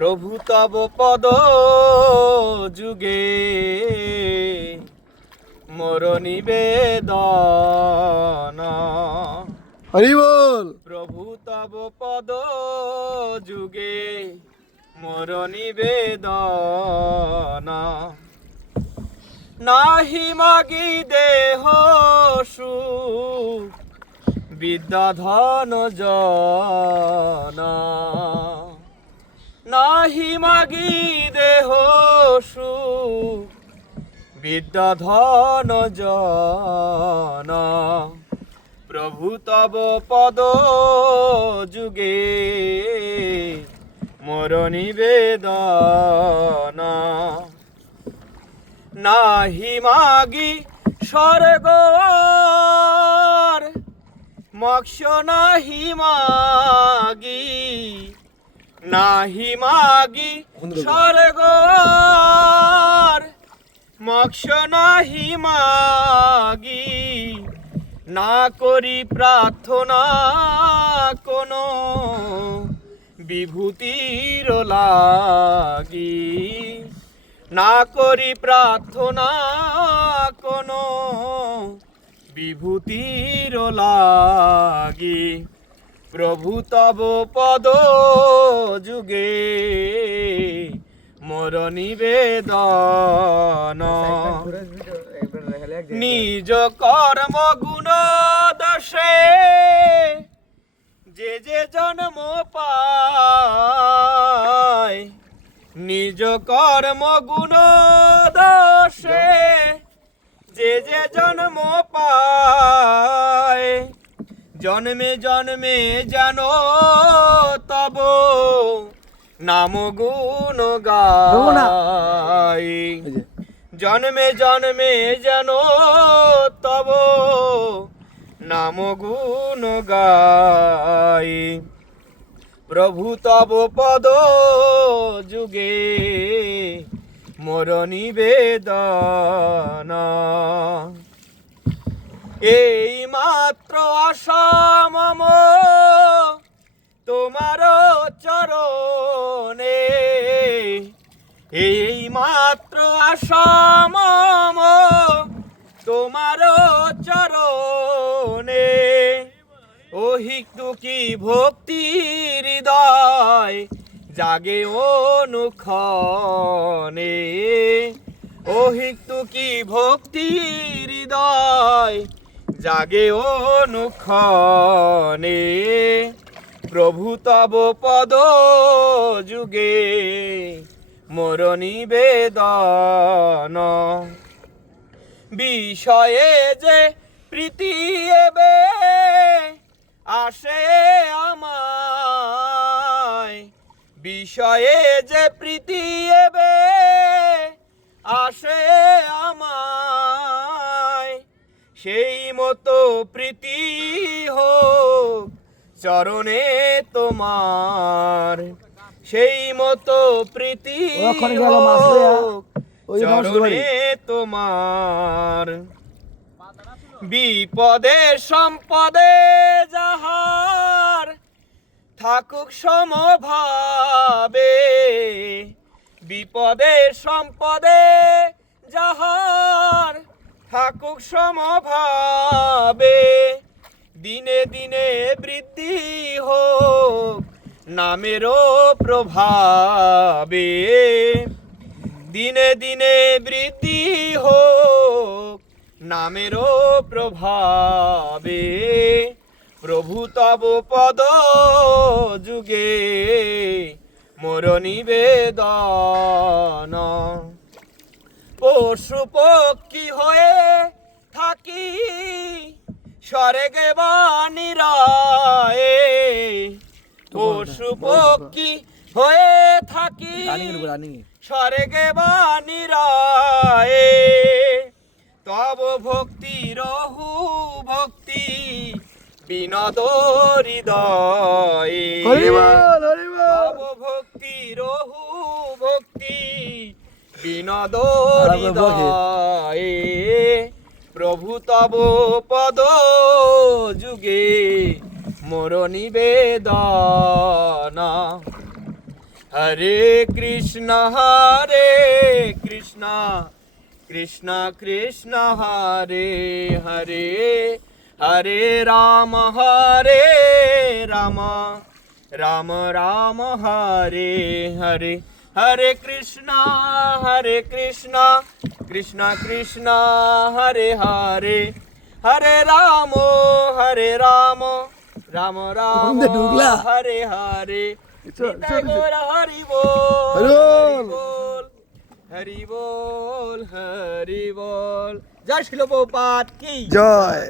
প্রভু তব পদ যুগে মোর নিবেদন। হরি বল। প্রভু তব পদ যুগে মোর নিবেদন। নাহি মাগি দেহ সুখ বিদ্যা ধন জন। নাহি মাগি দেহ সুখ বিদ্যা ধন জন। প্রভু তব পদ যুগে মোর নিবেদন। নাহি মাগি স্বর্গ মোক্ষ নাহি মাগি, নাহি মাগি স্বর্গ মোক্ষ নাহি মাগি। না করি প্রার্থনা কোনো বিভূতির লাগি। না করি প্রার্থনা কোনো বিভূতির লাগি। প্রভু তব পদ যুগে মোর নিবেদন। নিজ কর্ম গুণ দোষে যে যে জন্ম পায়, নিজ কর্ম গুণ দোষে যে যে জন্ম পায়। জন্মে জন্মে জানো তব নাম গুণ গায়। জন্মে জন্মে জানো তব নাম গুণ গায়। প্রভু তব পদ যুগে মোর নিবেদন। এই মাত্র আশা মম তোমার চরণে। এই মাত্র আশা মম তোমার চরণে। অহিক দুঃখী ভক্তি হৃদয় জাগে অনুক্ষণে। অহিক দুঃখী ভক্তি হৃদয় জাগে অনুক্ষণে। প্রভু তব পদ যুগে মোর নিবেদন। বিষয়ে যে প্রীতি এবে আসে আমায়, বিষয়ে যে প্রীতি এবে আসে আমায়। সেই মতো প্রীতি হোক চরণে তোমার। সেই মতো প্রীতি হোক চরণে তোমার। বিপদে সম্পদে যাহার থাকুক সমভাবে। বিপদে সম্পদে যাহার থাকুক সমভাবে। দিনে দিনে বৃদ্ধি হোক নামেরও প্রভাবে। দিনে দিনে বৃদ্ধি হোক নামেরও প্রভাবে। প্রভু তব পদ যুগে মোর নিবেদন। পশু পক্ষী হয়ে থাকি স্বর্গে বা নিরায়ে। পশু পক্ষী হয়ে থাকি স্বর্গে বা নিরায়ে। তব ভক্তি রহু ভক্তি বিনোদ হৃদয়ে। তব ভক্তি রহু ভক্তি বিনোদ হৃদয়ে। প্রভু তব পদ যুগে মোর নিবেদন। হরে কৃষ্ণ কৃষ্ণ কৃষ্ণ হরে হরে হরে রাম রাম রাম হরে হরে হরে কৃষ্ণ কৃষ্ণ কৃষ্ণ হরে হরে হরে রাম রাম রাম বন্ধে ঢুকলা? হরে হরে চল, চল, চল। হরি বল হরি বল। হরি বল হরি বল জয় শিল প্রভুপাদ কি জয়।